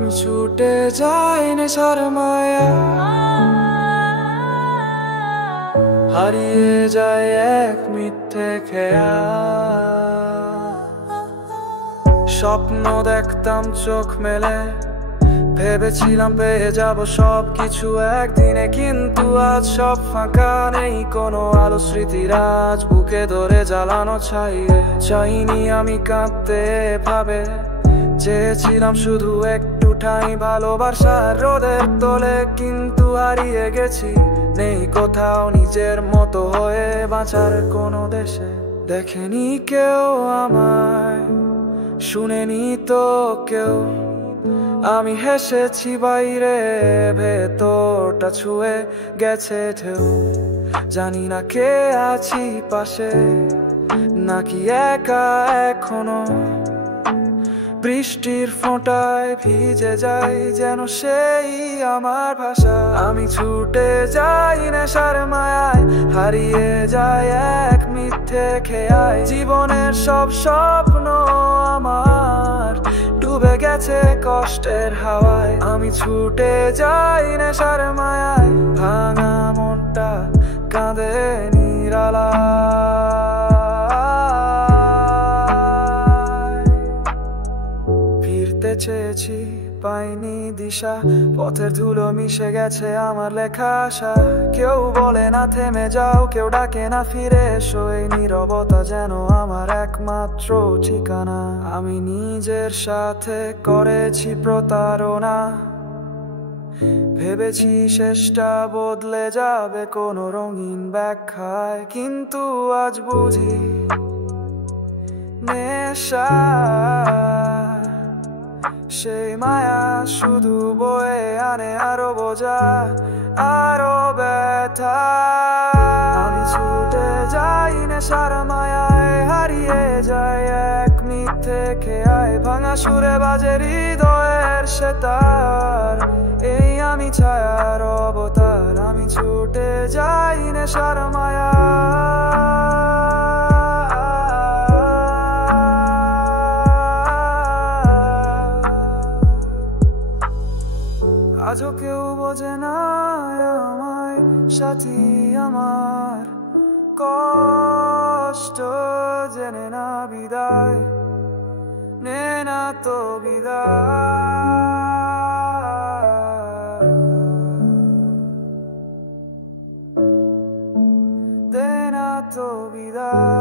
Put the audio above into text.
আমি ছুটে যাই নেশার মায়া, হারিয়ে যায় এক মিথ্যে খেয়া। স্বপ্ন দেখতাম চোখ মেলে, ভেবেছিলাম পেয়ে যাব সব কিছু একদিনে, কিন্তু আজ সব ফাঁকা, নেই কোনো আলো। স্মৃতিরাজ বুকে ধরে জ্বালানো ছাইয়ে, চাইনি আমি কাঁদতে ভাবে, চেয়েছিলাম শুধু একটু ঠাঁই ভালোবাসার রোদের তোলে। কিন্তু হারিয়ে গেছি, নেই কোথাও নিজের মতো হয়ে বাঁচার কোনো দেশে। দেখেনি কেউ আমায়, শুনেনি তো কেউ, আমি হেসেছি বাইরে, ভেতরটা ছুঁয়ে গেছে ঢেউ। জানি না কে আছি পাশে, নাকি একা এখনো। বৃষ্টির ফোঁটায় ভিজে যাই যেন সেই আমার ভাষা। আমি ছুটে যাই নেশার মায়ায়, হারিয়ে যায় এক মিথ্যে খেয়ায়। জীবনের সব স্বপ্ন আমার ডুবে গেছে কষ্টের হাওয়ায়। আমি ছুটে যাই নেশার মায়ায়, ভাঙা মনটা কাঁদে নিরালায়। ফিরতে চেয়েছি পাইনি দিশা, পথের ধুলো মিশে গেছে আমার লেখা আশা। কেউ বলে না থেমে যাও, কেউ ডাকে না ফিরে এসো। এই নীরবতা যেন আমার একমাত্র ঠিকানা। আমি নিজের সাথে করেছি প্রতারণা, ভেবেছি শেষটা বদলে যাবে কোনো রঙিন ব্যাখ্যায়। কিন্তু আজ বুঝি নেশা সেই মায়া শুধু বয়ে আনে আরো বোঝা, আরো ব্যথা। আমি ছুটে যাই নেশার মায়ায়, হারিয়ে যায় এক মিথ্যে খেয়ায়। ভাঙা সুরে বাজে হৃদয়ের সেতার, এই আমি ছায়ার অবতার। আমি ছুটে যাই নেশার মায়া, আজও কেউ বোঝে না আমায়। সাথী আমার কষ্ট জেনে না বিদায়, নে না তো বিদায়, দে না তো বিদায়।